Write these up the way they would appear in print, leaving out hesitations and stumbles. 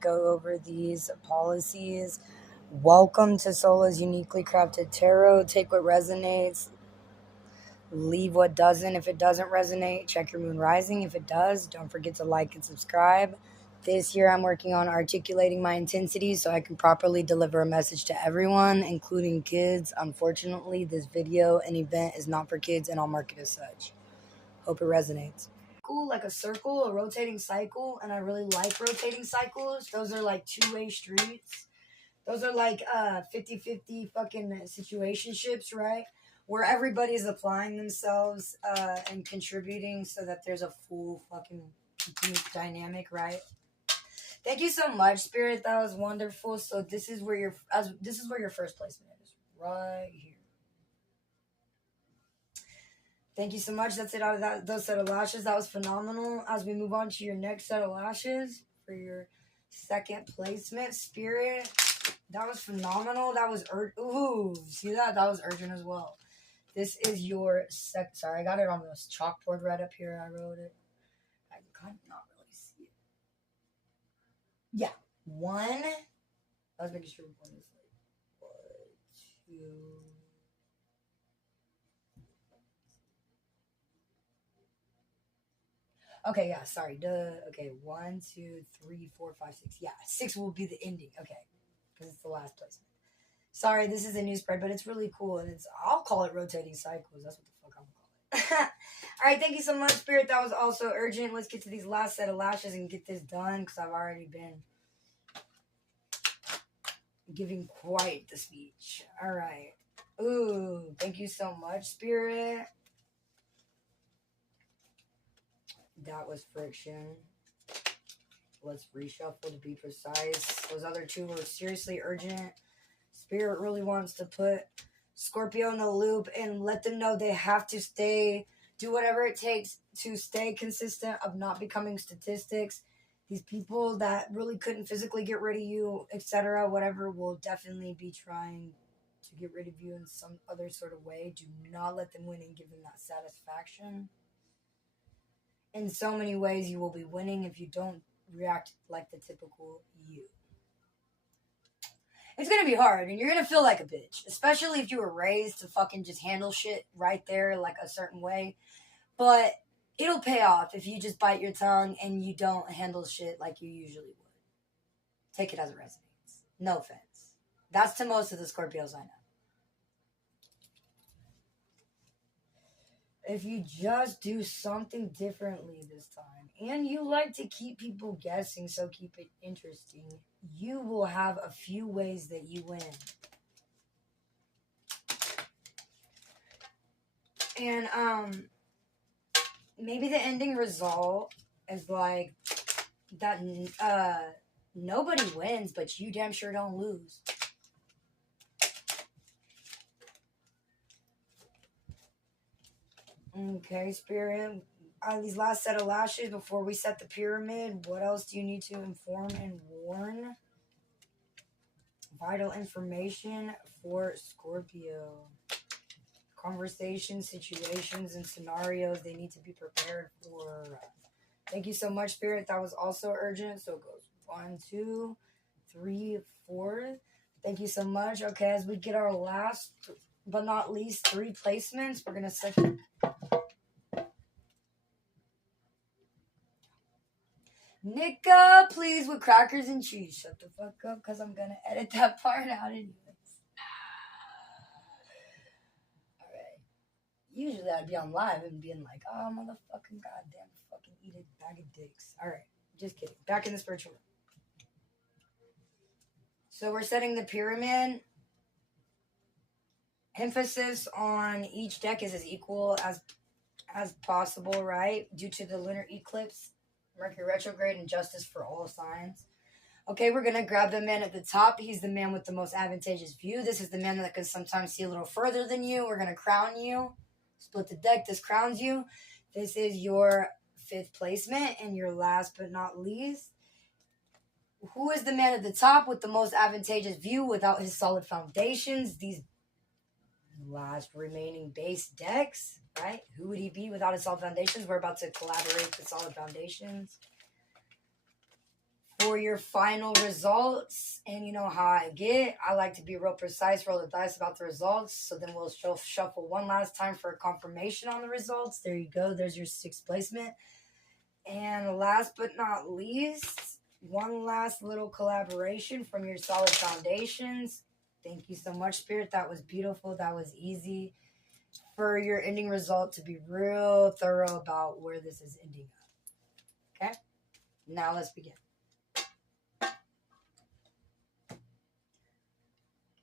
Go over these policies. Welcome to Sola's Uniquely Crafted Tarot. Take what resonates, leave what doesn't. If it doesn't resonate, check your moon rising. If it does, don't forget to like and subscribe. This year I'm working on articulating my intensity so I can properly deliver a message to everyone, including kids. Unfortunately, this video and event is not for kids and I'll mark it as such. Hope it resonates. Cool, like a circle, a rotating cycle, and I really like rotating cycles. Those are like two-way streets. Those are like 50-50 fucking situationships, right? Where everybody's applying themselves and contributing so that there's a full fucking dynamic, right? Thank you so much, Spirit. That was wonderful. So this is where your first placement is, right here. Thank you so much. That's it out of those set of lashes. That was phenomenal. As we move on to your next set of lashes for your second placement, Spirit. That was phenomenal. That was ooh, see that? That was urgent as well. This is your sorry, I got it on this chalkboard right up here. I wrote it. I can kind of not really see it. Yeah. One. I was making sure one is like 1, 2. Okay, yeah, sorry. Okay, 1, 2, 3, 4, 5, 6. Yeah, 6 will be the ending. Okay, because it's the last placement. Sorry, this is a new spread, but it's really cool, and I'll call it rotating cycles. That's what the fuck I'm gonna call it. All right, thank you so much, Spirit. That was also urgent. Let's get to these last set of lashes and get this done, because I've already been giving quite the speech. All right. Ooh, thank you so much, Spirit. That was friction. Let's reshuffle to be precise. Those other two were seriously urgent. Spirit really wants to put Scorpio in the loop and let them know they have to do whatever it takes to stay consistent of not becoming statistics. These people that really couldn't physically get rid of you, etc., whatever, will definitely be trying to get rid of you in some other sort of way. Do not let them win and give them that satisfaction. In so many ways, you will be winning if you don't react like the typical you. It's going to be hard, and you're going to feel like a bitch, especially if you were raised to fucking just handle shit right there like a certain way. But it'll pay off if you just bite your tongue and you don't handle shit like you usually would. Take it as it resonates. No offense. That's to most of the Scorpios I know. If you just do something differently this time, and you like to keep people guessing, so keep it interesting, you will have a few ways that you win. And maybe the ending result is like that nobody wins, but you damn sure don't lose. Okay, Spirit. These last set of lashes before we set the pyramid, what else do you need to inform and warn? Vital information for Scorpio. Conversations, situations, and scenarios they need to be prepared for. Thank you so much, Spirit. That was also urgent. So it goes 1, 2, 3, 4. Thank you so much. Okay, as we get our last but not least 3 placements, we're going to set... Nika, please, with crackers and cheese. Shut the fuck up, because I'm going to edit that part out anyways. Alright. Usually I'd be on live and being like, oh, motherfucking goddamn fucking eat a bag of dicks. Alright, just kidding. Back in the spiritual room. So we're setting the pyramid. Emphasis on each deck is as equal as possible, right? Due to the lunar eclipse, Mercury retrograde, and justice for all signs. Okay, we're going to grab the man at the top. He's the man with the most advantageous view. This is the man that can sometimes see a little further than you. We're going to crown you. Split the deck. This crowns you. This is your 5th placement. And your last but not least, who is the man at the top with the most advantageous view without his solid foundations? These Last remaining base decks, right? Who would he be without his solid foundations? We're about to collaborate with solid foundations for your final results. And you know how I get. I like to be real precise, roll the dice about the results. So then we'll shuffle one last time for a confirmation on the results. There you go. There's your 6th placement. And last but not least, one last little collaboration from your solid foundations. Thank you so much, Spirit. That was beautiful. That was easy. For your ending result to be real thorough about where this is ending up. Okay? Now let's begin.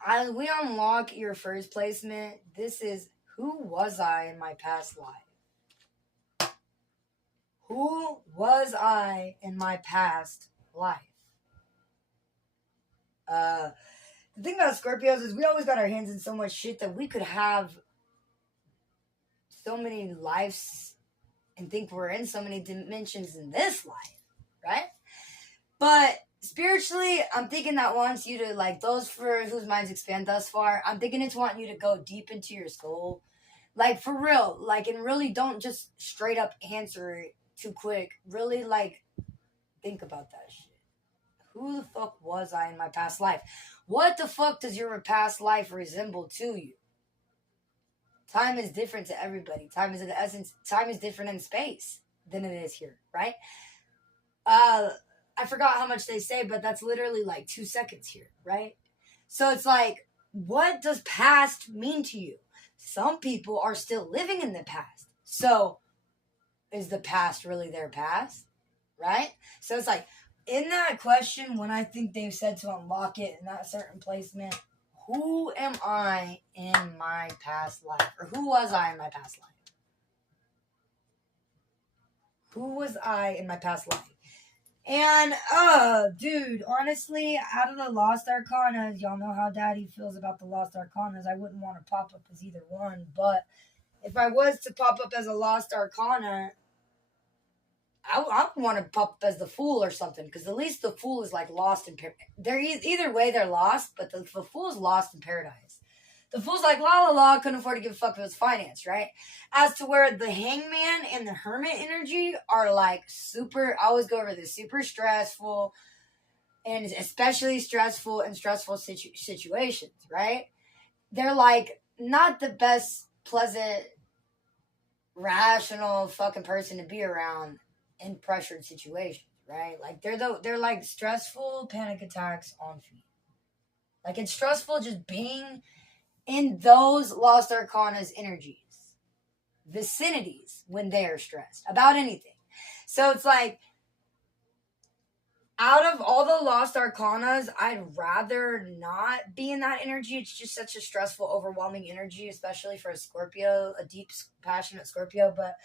As we unlock your first placement, this is who was I in my past life? Who was I in my past life? The thing about Scorpios is we always got our hands in so much shit that we could have so many lives and think we're in so many dimensions in this life, right? But spiritually, I'm thinking that wants you to, like, those for whose minds expand thus far, I'm thinking it's wanting you to go deep into your soul. Like, for real. Like, and really don't just straight up answer it too quick. Really, like, think about that shit. Who the fuck was I in my past life? What the fuck does your past life resemble to you? Time is different to everybody. Time is in the essence. Time is different in space than it is here, right? I forgot how much they say, but that's literally like 2 seconds here, right? So it's like, what does past mean to you? Some people are still living in the past. So is the past really their past, right? So it's like, in that question, when I think they've said to unlock it in that certain placement, who am I in my past life? Or who was I in my past life? Who was I in my past life? And, dude, honestly, out of the Lost Arcanas, y'all know how Daddy feels about the Lost Arcanas. I wouldn't want to pop up as either one, but if I was to pop up as a Lost Arcana, I would want to pop up as the Fool or something, because at least the Fool is like lost in they're either way they're lost, but the Fool is lost in paradise. The Fool's like, la la la, couldn't afford to give a fuck with his finance, right? As to where the Hangman and the Hermit energy are like super, I always go over this, super stressful, and especially stressful in stressful situations, right? They're like not the best, pleasant, rational fucking person to be around in pressured situations, right? Like they're like stressful panic attacks on feet. Like it's stressful just being in those Lost Arcanas energies, vicinities when they are stressed about anything. So it's like, out of all the Lost Arcanas, I'd rather not be in that energy. It's just such a stressful, overwhelming energy, especially for a Scorpio, a deep, passionate Scorpio. But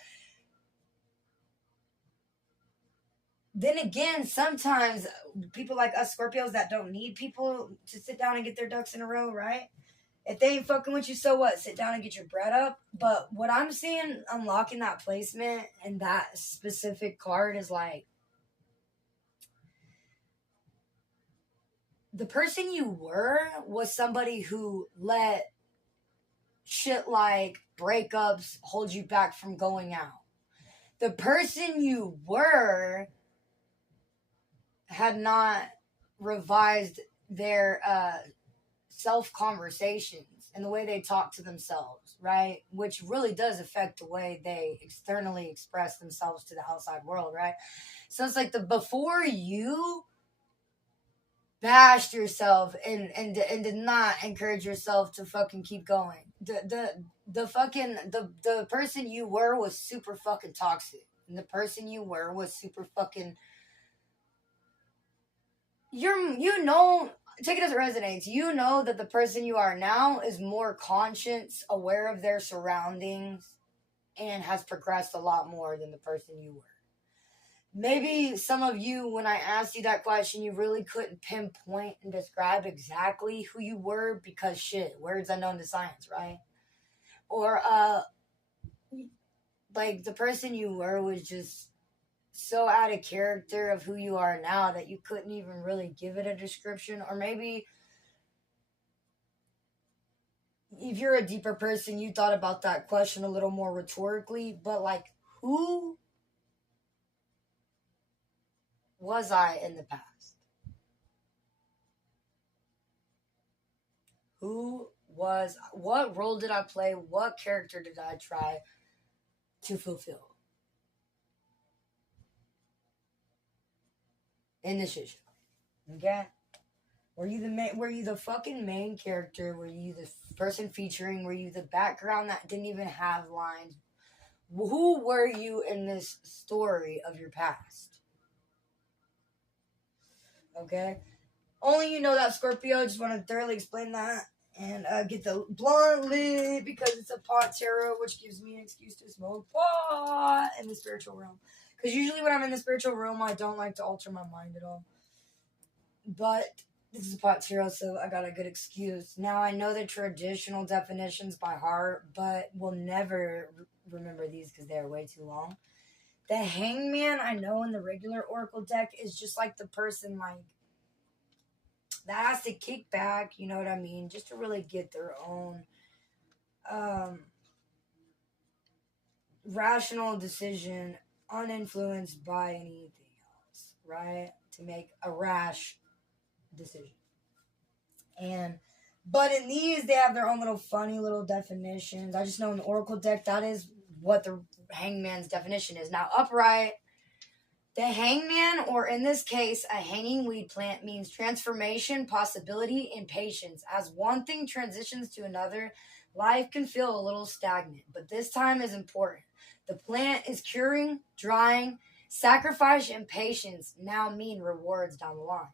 then again, sometimes people like us Scorpios that don't need people to sit down and get their ducks in a row, right? If they ain't fucking with you, so what? Sit down and get your bread up. But what I'm seeing unlocking that placement and that specific card is like, the person you were was somebody who let shit like breakups hold you back from going out. The person you were had not revised their self-conversations and the way they talk to themselves, right? Which really does affect the way they externally express themselves to the outside world, right? So it's like before you bashed yourself and did not encourage yourself to fucking keep going. The person you were was super fucking toxic. And the person you were was super fucking, take it as it resonates. You know that the person you are now is more conscious, aware of their surroundings, and has progressed a lot more than the person you were. Maybe some of you, when I asked you that question, you really couldn't pinpoint and describe exactly who you were because shit, words unknown to science, right? Or, like the person you were was just so out of character of who you are now that you couldn't even really give it a description. Or maybe if you're a deeper person, you thought about that question a little more rhetorically, but like, who was I in the past? What role did I play? What character did I try to fulfill in this shit show? Okay? Were you the fucking main character? Were you the person featuring? Were you the background that didn't even have lines? Who were you in this story of your past? Okay? Only you know that, Scorpio. Just want to thoroughly explain that and get the blunt lit because it's a pot tarot, which gives me an excuse to smoke pot in the spiritual realm. Because usually when I'm in the spiritual realm, I don't like to alter my mind at all. But this is a pot tarot, so I got a good excuse. Now I know the traditional definitions by heart, but will never remember these because they are way too long. The Hangman I know in the regular Oracle deck is just like the person like that has to kick back, you know what I mean, just to really get their own rational decision uninfluenced by anything else, right? To make a rash decision. But in these, they have their own little funny little definitions. I just know in the Oracle deck, that is what the Hangman's definition is. Now, upright, the hangman, or in this case, a hanging weed plant, means transformation, possibility, and patience. As one thing transitions to another, life can feel a little stagnant, but this time is important. The plant is curing, drying, sacrifice, and patience now mean rewards down the line.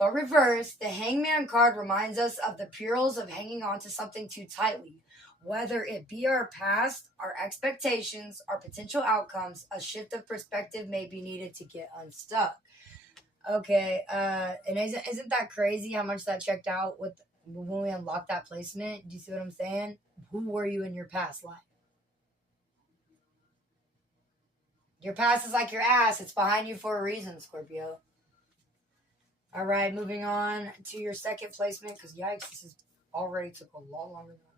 But reverse, the hangman card reminds us of the perils of hanging on to something too tightly. Whether it be our past, our expectations, our potential outcomes, a shift of perspective may be needed to get unstuck. Okay, and isn't that crazy how much that checked out with when we unlocked that placement? Do you see what I'm saying? Who were you in your past life? Your past is like your ass. It's behind you for a reason, Scorpio. All right, moving on to your second placement, because yikes, this is already took a lot longer than I thought.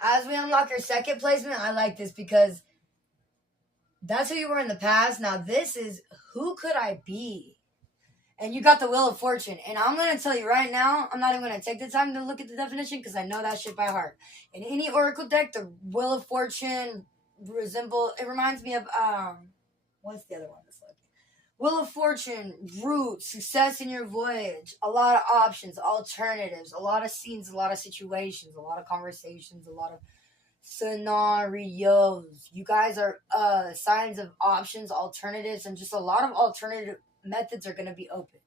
As we unlock your second placement, I like this because that's who you were in the past. Now this is who could I be? And you got the Wheel of Fortune. And I'm going to tell you right now, I'm not even going to take the time to look at the definition because I know that shit by heart. In any Oracle deck, the Wheel of Fortune reminds me of, what's the other one that's like? Wheel of Fortune, route, success in your voyage, a lot of options, alternatives, a lot of scenes, a lot of situations, a lot of conversations, a lot of scenarios. You guys are signs of options, alternatives, and just a lot of alternative methods are going to be opened.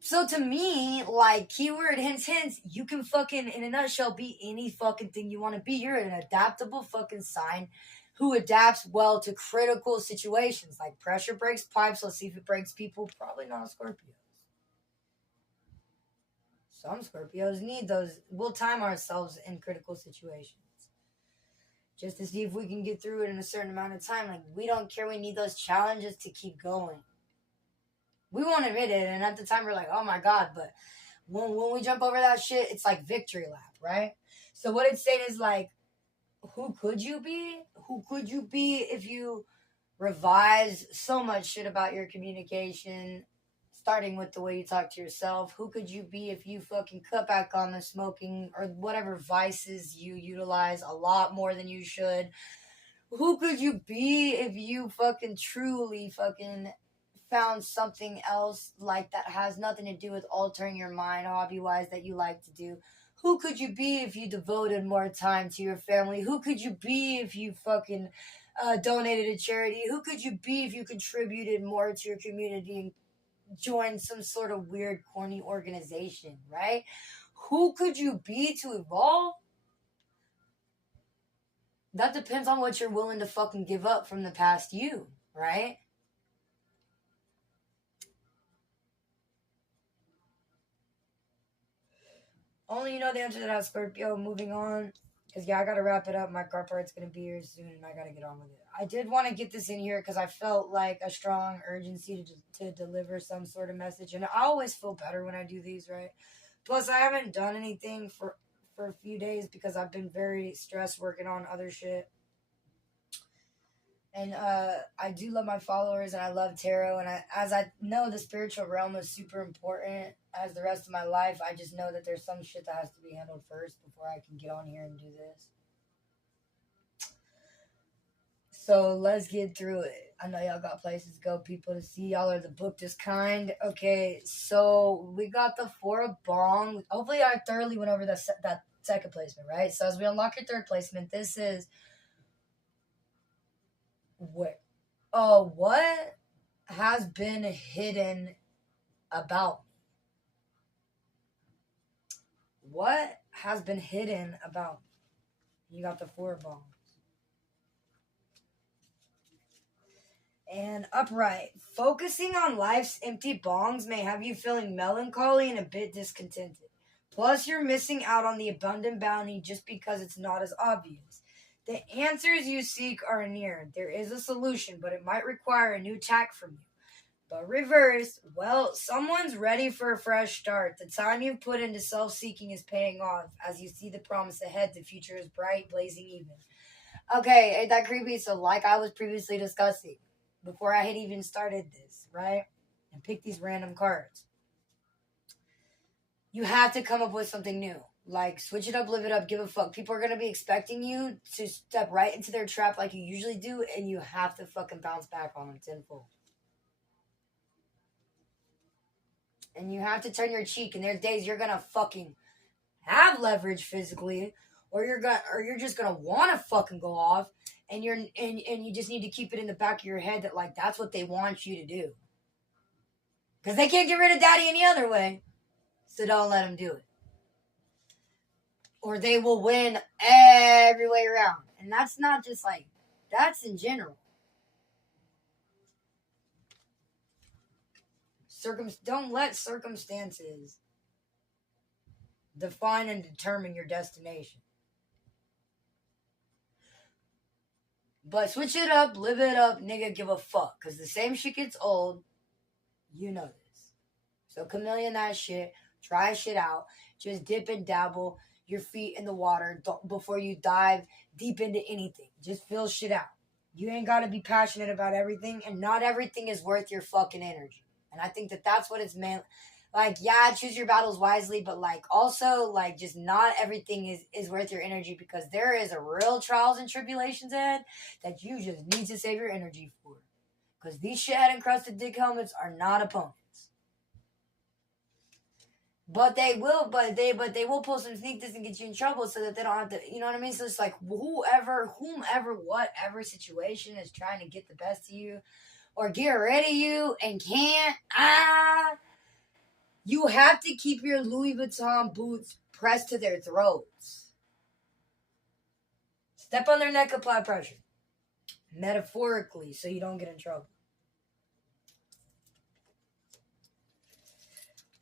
So to me, like keyword hints, you can fucking, in a nutshell, be any fucking thing you want to be. You're an adaptable fucking sign who adapts well to critical situations. Like pressure breaks pipes. Let's see if it breaks people. Probably not Scorpios. Some Scorpios need those. We'll time ourselves in critical situations just to see if we can get through it in a certain amount of time. Like, we don't care. We need those challenges to keep going. We won't admit it, and at the time we're like, oh my god, but when we jump over that shit, it's like victory lap, right? So what it's saying is like, who could you be? Who could you be if you revise so much shit about your communication, starting with the way you talk to yourself? Who could you be if you fucking cut back on the smoking or whatever vices you utilize a lot more than you should? Who could you be if you fucking truly fucking found something else like that has nothing to do with altering your mind hobby wise that you like to do? Who could you be if you devoted more time to your family? Who could you be if you fucking donated to charity? Who could you be if you contributed more to your community and joined some sort of weird corny organization, right? Who could you be to evolve? That depends on what you're willing to fucking give up from the past you, right? Only you know the answer to that, Scorpio. Moving on. Because, yeah, I got to wrap it up. My car part's going to be here soon, and I got to get on with it. I did want to get this in here because I felt like a strong urgency to deliver some sort of message. And I always feel better when I do these, right? Plus, I haven't done anything for a few days because I've been very stressed working on other shit. And I do love my followers, and I love tarot. And as I know, the spiritual realm is super important as the rest of my life. I just know that there's some shit that has to be handled first before I can get on here and do this. So let's get through it. I know y'all got places to go, people to see. Y'all are the bookedest kind. Okay, so we got the Four of Bong. Hopefully, I thoroughly went over that second placement, right? So as we unlock your third placement, this is what has been hidden about me? What has been hidden about me? You got the Four of Bongs. And upright. Focusing on life's empty bongs may have you feeling melancholy and a bit discontented. Plus, you're missing out on the abundant bounty just because it's not as obvious. The answers you seek are near. There is a solution, but it might require a new tack from you. But reverse, well, someone's ready for a fresh start. The time you've put into self-seeking is paying off. As you see the promise ahead, the future is bright, blazing even. Okay, ain't that creepy? So like I was previously discussing, before I had even started this, right? And picked these random cards. You have to come up with something new. Like, switch it up, live it up, give a fuck. People are going to be expecting you to step right into their trap like you usually do, and you have to fucking bounce back on them tenfold. And you have to turn your cheek, and there's days you're going to fucking have leverage physically, or you're just going to want to fucking go off, and you just need to keep it in the back of your head that, like, that's what they want you to do. Because they can't get rid of daddy any other way. So don't let them do it. Or they will win every way around. And that's not just like, that's in general. Don't let circumstances define and determine your destination. But switch it up, live it up, nigga, give a fuck. Because the same shit gets old. You know this. So chameleon that shit. Try shit out. Just dip and dabble your feet in the water before you dive deep into anything. Just feel shit out. You ain't got to be passionate about everything. And not everything is worth your fucking energy. And I think that that's what it's meant. Like, yeah, choose your battles wisely, but, like, also, like, just not everything is worth your energy, because there is a real trials and tribulations ahead that you just need to save your energy for. Because these shit-encrusted dick helmets are not opponents. But they will pull some sneak this and get you in trouble so that they don't have to, you know what I mean? So it's like whomever, whatever situation is trying to get the best of you or get rid of you and can't, you have to keep your Louis Vuitton boots pressed to their throats. Step on their neck, apply pressure. Metaphorically, so you don't get in trouble.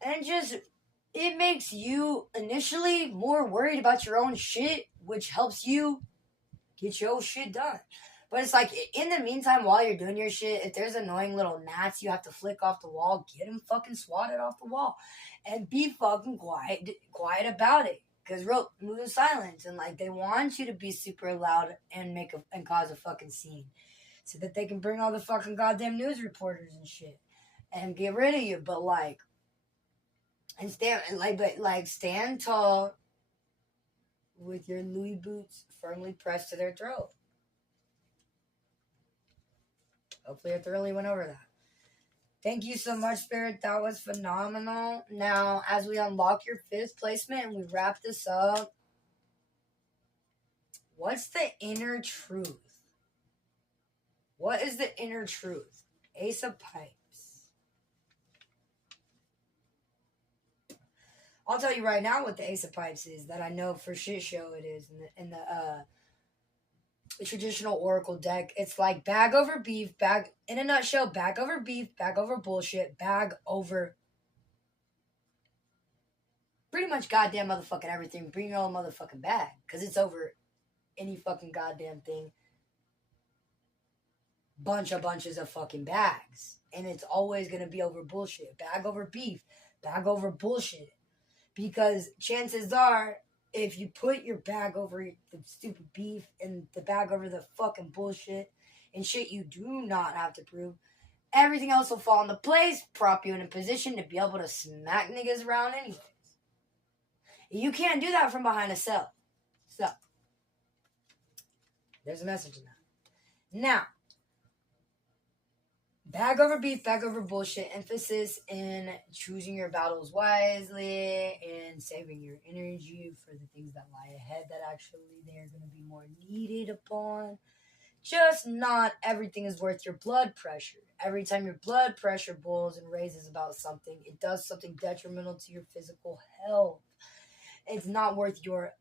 And just, it makes you initially more worried about your own shit, which helps you get your shit done. But it's like, in the meantime, while you're doing your shit, if there's annoying little gnats you have to flick off the wall, get them fucking swatted off the wall. And be fucking quiet about it. Because move in silence. And, like, they want you to be super loud and and cause a fucking scene. So that they can bring all the fucking goddamn news reporters and shit. And get rid of you. But, like, and stand tall with your Louis boots firmly pressed to their throat. Hopefully I thoroughly went over that. Thank you so much, Spirit. That was phenomenal. Now, as we unlock your fifth placement and we wrap this up, what's the inner truth? What is the inner truth? Ace of Pipes. I'll tell you right now what the Ace of Pipes is, that I know for shit show it is in the traditional oracle deck. It's like bag over beef, in a nutshell, bag over beef, bag over bullshit, bag over pretty much goddamn motherfucking everything. Bring your own motherfucking bag, because it's over any fucking goddamn thing. Bunches of fucking bags, and it's always gonna be over bullshit. Bag over beef, bag over bullshit. Because chances are, if you put your bag over the stupid beef and the bag over the fucking bullshit and shit you do not have to prove, everything else will fall into place, prop you in a position to be able to smack niggas around anyways. You can't do that from behind a cell. So, there's a message in that. Now, bag over beef, bag over bullshit. Emphasis in choosing your battles wisely and saving your energy for the things that lie ahead that actually they're going to be more needed upon. Just not everything is worth your blood pressure. Every time your blood pressure boils and raises about something, it does something detrimental to your physical health. It's not worth your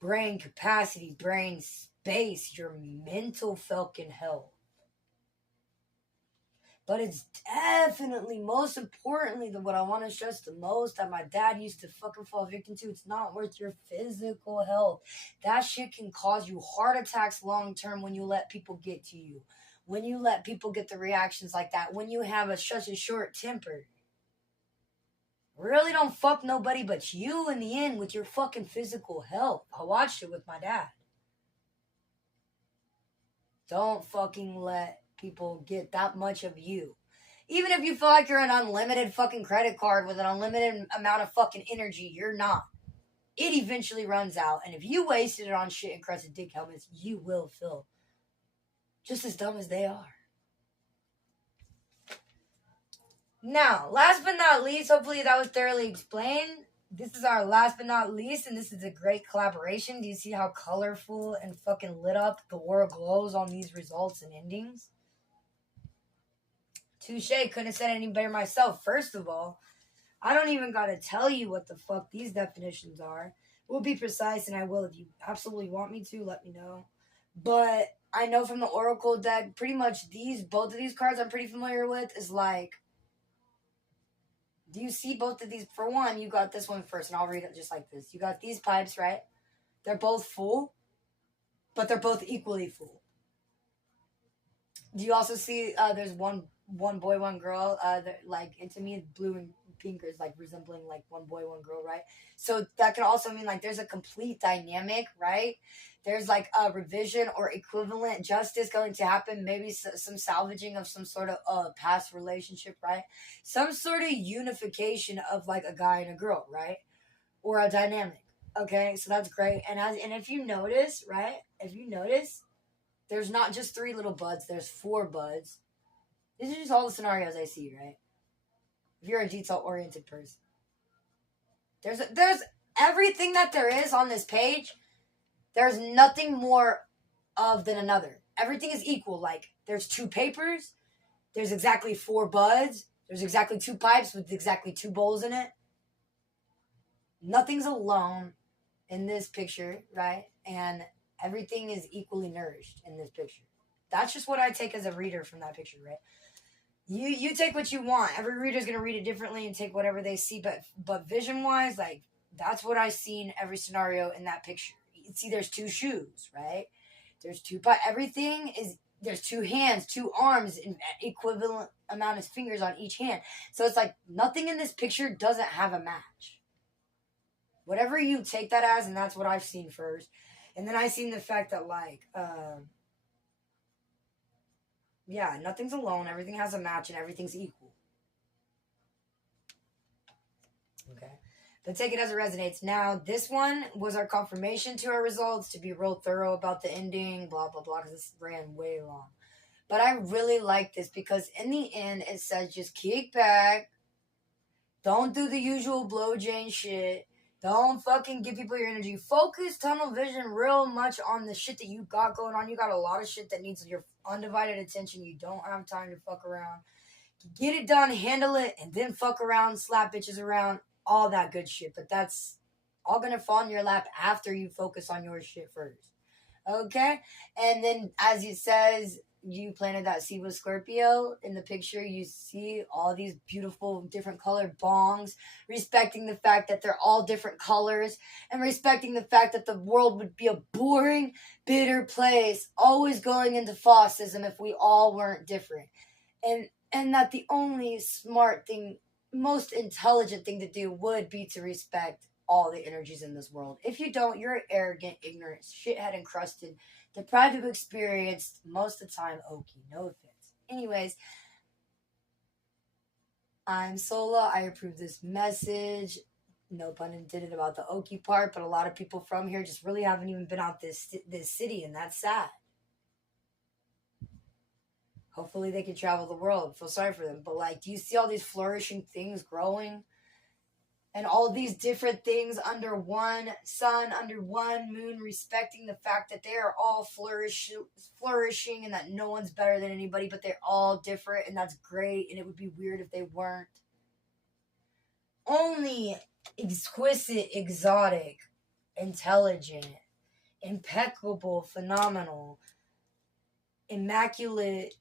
brain capacity, brain space, your mental fucking health. But it's definitely, most importantly, what I want to stress the most that my dad used to fucking fall victim to, it's not worth your physical health. That shit can cause you heart attacks long term when you let people get to you. When you let people get the reactions like that. When you have such a short temper. Really don't fuck nobody but you in the end with your fucking physical health. I watched it with my dad. Don't fucking let people get that much of you. Even if you feel like you're an unlimited fucking credit card with an unlimited amount of fucking energy, you're not. It eventually runs out, and if you wasted it on shit and crested dick helmets, you will feel just as dumb as they are. Now, last but not least, hopefully that was thoroughly explained. This is our last but not least, and this is a great collaboration. Do you see how colorful and fucking lit up the world glows on these results and endings? Touche, couldn't have said any better myself. First of all, I don't even gotta tell you what the fuck these definitions are. We'll be precise, and I will if you absolutely want me to, let me know. But I know from the Oracle deck, pretty much both of these cards I'm pretty familiar with is like, do you see both of these? For one, you got this one first, and I'll read it just like this. You got these pipes, right? They're both full, but they're both equally full. Do you also see there's one boy, one girl, like, and to me, blue and pink is like resembling like one boy, one girl, right? So that can also mean like there's a complete dynamic, right? There's like a revision or equivalent justice going to happen. Maybe some salvaging of some sort of past relationship, right? Some sort of unification of like a guy and a girl, right? Or a dynamic. Okay, so that's great. And if you notice, right? If you notice, there's not just 3 little buds. There's 4 buds. These are just all the scenarios I see, right? If you're a detail-oriented person. There's everything that there is on this page. There's nothing more of than another. Everything is equal. Like, there's 2 papers. There's exactly 4 buds. There's exactly 2 pipes with exactly 2 bowls in it. Nothing's alone in this picture, right? And everything is equally nourished in this picture. That's just what I take as a reader from that picture, right? You take what you want. Every reader's gonna read it differently and take whatever they see, but vision wise, like, that's what I see in every scenario in that picture. See, there's 2 shoes, right? There's 2 everything is, there's 2 hands, 2 arms, and equivalent amount of fingers on each hand. So it's like nothing in this picture doesn't have a match. Whatever you take that as, and that's what I've seen first. And then I seen the fact that, like, yeah, nothing's alone. Everything has a match and everything's equal. Okay. But take it as it resonates. Now, this one was our confirmation to our results, to be real thorough about the ending, blah, blah, blah, because this ran way long. But I really like this because in the end, it says just kick back. Don't do the usual blow Jane shit. Don't fucking give people your energy. Focus tunnel vision real much on the shit that you got going on. You got a lot of shit that needs your undivided attention. You don't have time to fuck around. Get it done, handle it, and then fuck around, slap bitches around, all that good shit. But that's all gonna fall in your lap after you focus on your shit first. Okay? And then, as it says, you planted that seed with Scorpio. In the picture, you see all these beautiful different colored bongs, respecting the fact that they're all different colors, and respecting the fact that the world would be a boring, bitter place, always going into fascism if we all weren't different. And that the only smart thing, most intelligent thing to do would be to respect all the energies in this world. If you don't, you're arrogant, ignorant, shithead encrusted, deprived of experience, most of the time okie. No offense. Anyways, I'm Sola. I approve this message. No pun intended about the okie part, but a lot of people from here just really haven't even been out this city, and that's sad. Hopefully they can travel the world. Feel sorry for them. But like, do you see all these flourishing things growing? And all these different things under one sun, under one moon, respecting the fact that they are all flourishing and that no one's better than anybody, but they're all different, and that's great, and it would be weird if they weren't. Only exquisite, exotic, intelligent, impeccable, phenomenal, immaculate,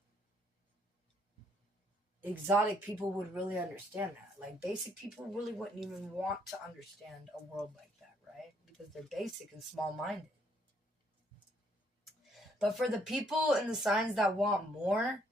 exotic people would really understand that. Like, basic people really wouldn't even want to understand a world like that, right? Because they're basic and small-minded. But for the people and the signs that want more,